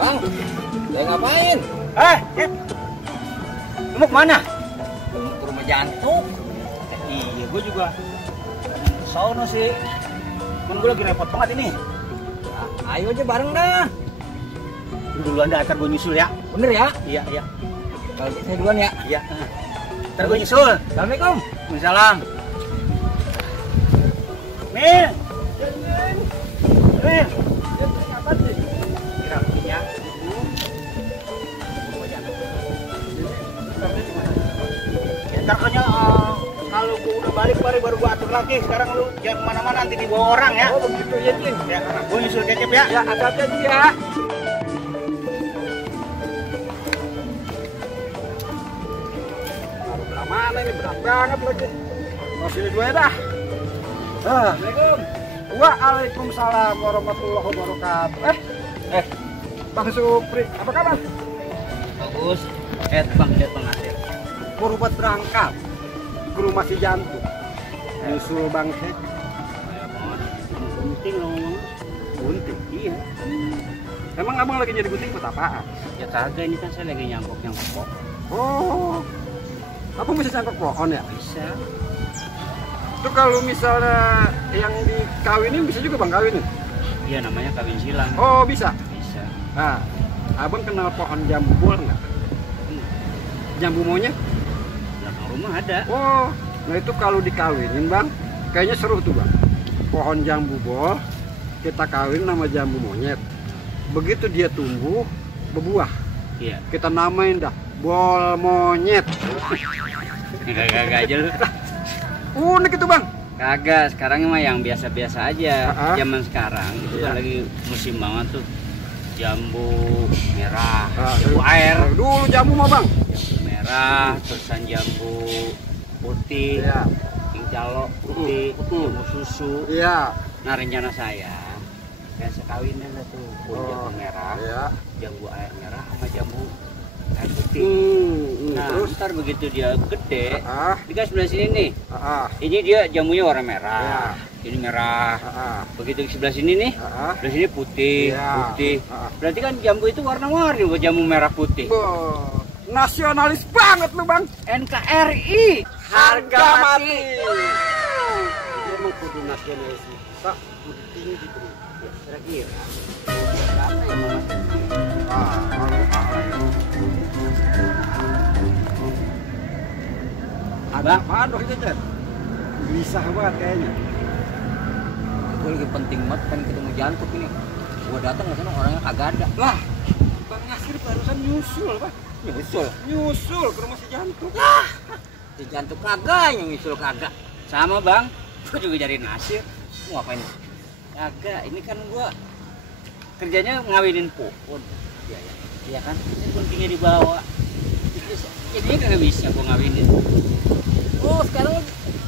Bang, saya ngapain? Lu mau kemana? Ke rumah jantung. Iya, gue juga sono sih. Cuman gue lagi repot banget ini. Ayo aja bareng dah. Lu duluan dah, ntar gue nyusul ya. Bener ya? Iya, iya. Kalau gitu saya duluan ya. Iya. Ntar gue nyusul. Assalamualaikum. Waalaikumsalam. Mil. Mil. Apa sih? Kira-kira. Ya ntar kayaknya kalau gue udah balik baru gue atur lagi. Sekarang lu jangan kemana-mana, nanti dibawa orang ya. Oh begitu ya, Cing. Ya, gue nyusul Kecep ya. Ya, hati-hati ya. Baru mana ini, berat banget lagi. Masih dua ya dah. Assalamualaikum. Waalaikumsalam warahmatullahi wabarakatuh. Bang Supri, apa kabar? Bagus. Bang Asir. Baru buat berangkat ke rumah si jantung. Nyusul Bang Hek. Penting lo ngomong. Gunting? Iya. Emang abang lagi jadi gunting buat apaan? Ya kagak, ini kan saya lagi nyangkuk kok. Oh, abang bisa cangkok pohon ya? Bisa. Itu kalau misalnya yang dikawinin bisa juga bang kawinin? Iya, namanya kawin silang. Oh bisa? Bisa. Nah, abang kenal pohon jambu bol nggak? Jambu monyet? Belakang rumah ada. Oh, nah itu kalau dikawinin bang, kayaknya seru tuh bang. Pohon jambu bol, kita kawin nama jambu monyet. Begitu dia tumbuh, berbuah. Iya. Kita namain dah, bol monyet. Kagak aja lu. Unik itu bang. Kagak, sekarang mah yang biasa-biasa aja. Zaman sekarang itu Iya. kan lagi musim banget tuh. Jambu merah, Ah, jambu air, Dulu jambu mah bang. jambu merah, terusan jambu putih, Iya. calo putih, jambu susu. Iya. Nah rencana saya kawinan lah tuh, jambu merah, Iya. jambu air merah sama jambu air putih. Nah Terus? ntar begitu dia gede, Ah, di kan sebelah sini nih, ini dia jamunya warna merah, ini merah. Begitu di sebelah sini nih, sebelah sini putih, Iya. putih. Berarti kan jambu itu warna-warni, buat jamu merah putih. Nasionalis banget lu bang. NKRI, harga mati. Dia emang kudu nasionalis. Pak, kudu tinggi bro. Ya, kira-kira. Apa yang mau Ada apaan dong itu, Cer? Gelisah banget kayaknya. Gue lagi penting banget kan ketemu jantung ini. Gua datang ke sana orangnya kagak ada. Lah, Bang Nasir barusan nyusul, Pak. Nyusul. Nyusul ke rumah si jantung. Si jantung kagak, yang nyusul kagak. Sama bang, gua juga cari Nasir. Mau ngapain? Kagak, ini kan gua kerjanya ngawinin Pupun. Iya ya. Iya kan? Ini guntingnya dibawa. Jadinya kagak bisa gua ngawinin. Oh, sekarang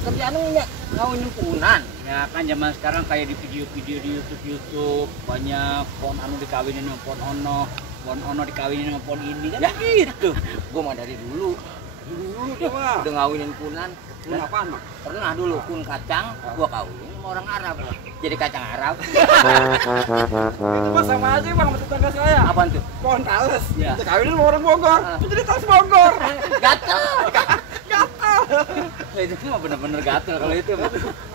kerjaan lu ngawinin punan. Ya kan zaman sekarang kayak di video-video di YouTube banyak pohon anu dikawinin sama pohon ono dikawinin sama pohon ini kan. Ya gitu. Gua mah dari dulu. Dulu dia mah. Udah ngawinin punan. Pun apaan, Mak? Pernah dulu pun kacang, gua kawin sama orang Arab. Jadi kacang Arab. Itu mah sama aja bang sama tetangga saya. Apaan tuh? Pohon tales. Ya. Kita kawinin sama orang Bogor. Itu jadi tales Bogor. Gatel. Gatal. Itu mah bener-bener gatel kalau itu.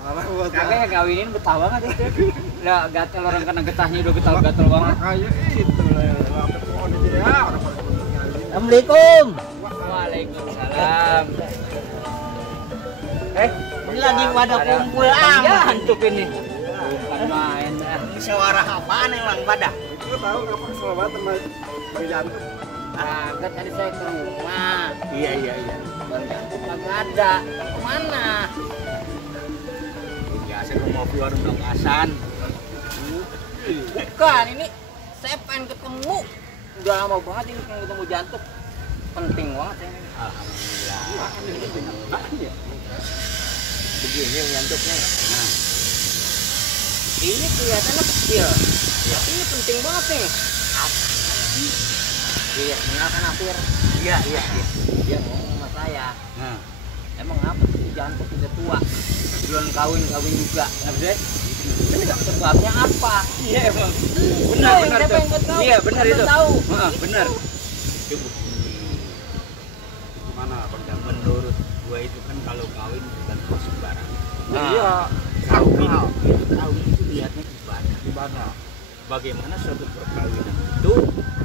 Alah buat Kagak yang kawinin betah banget itu. Lah gatel orang kena getahnya udah gatel banget. kayak itu lah. Sampai pohon aja ya. Orang pada kawin. Assalamualaikum. Waalaikumsalam. Ini lagi pada kumpul jantung ini. Bukan main dah. Musyawarah apaan emang pada? Itu tahu ngapa kesel banget sama Bang Jantung. Kagak tadi saya ke rumah. Iya. Bang jantung kagak ada. Kemana? Biasa ke ngopi warung Dongkasan. Bukan, ini saya pengen ketemu. Udah lama banget ini pengen ketemu jantung. Penting banget ini. Alhamdulillah. Ini benar ya. Begini jantungnya. Nah, ini kelihatannya kecil. Tapi ini penting banget nih. Iya, kenal kan Afir? Iya. Dia ngomong sama saya. Emang apa sih jantung udah tua? Belum kawin juga. Ngerti? Sebabnya apa? Iya emang. Benar benar tuh. Iya benar itu. Benar. Gimana Bang Jam? Menurut gua itu kan kalau kawin bukan sembarangan. Iya, Kawin sakral. kawin itu lihatnya ibadah. Ibadah. Bagaimana suatu perkawinan itu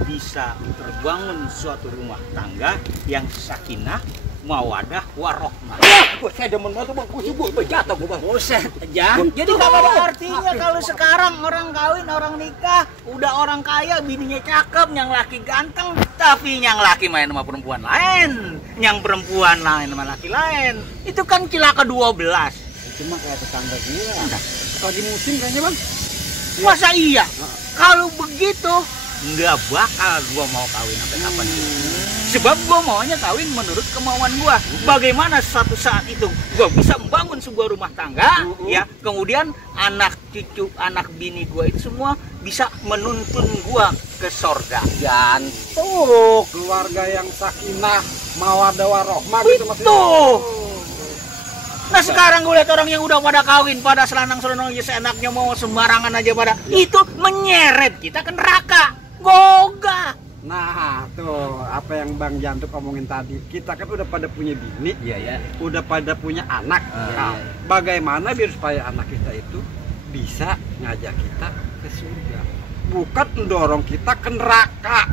bisa terbangun suatu rumah tangga yang sakinah, mawadah, warohmah. Wah, saya demen banget Bang. Gua sibuk jatuh gua Bang. Buset, Jang. Jadi gak ada artinya kalau sekarang orang kawin, orang nikah, udah orang kaya, bininya cakep, yang laki ganteng, tapi yang laki main sama perempuan lain, yang perempuan lain sama laki lain. Itu kan cilaka 12. Cuma kayak tetangga gua. Lagi musim kayaknya Bang. Masa iya? Kalau begitu, nggak bakal gua mau kawin sampai kapan. Sebab gua maunya kawin menurut kemauan gua. Bagaimana suatu saat itu gua bisa membangun sebuah rumah tangga, ya, kemudian anak cucu, anak bini gua itu semua bisa menuntun gua ke sorga. Jantung. Keluarga yang sakinah, mawadah, warohmah gitu maksudnya. Tuh. Nah sekarang gue lihat orang yang udah pada kawin, pada selanang-selanang aja seenaknya mau sembarangan aja pada, itu menyeret kita ke neraka. Goga. Nah, tuh apa yang Bang Jantuk omongin tadi. Kita kan udah pada punya bini, Iya ya. udah pada punya anak. Nah, iya. bagaimana biar supaya anak kita itu bisa ngajak kita ke surga, bukan mendorong kita ke neraka.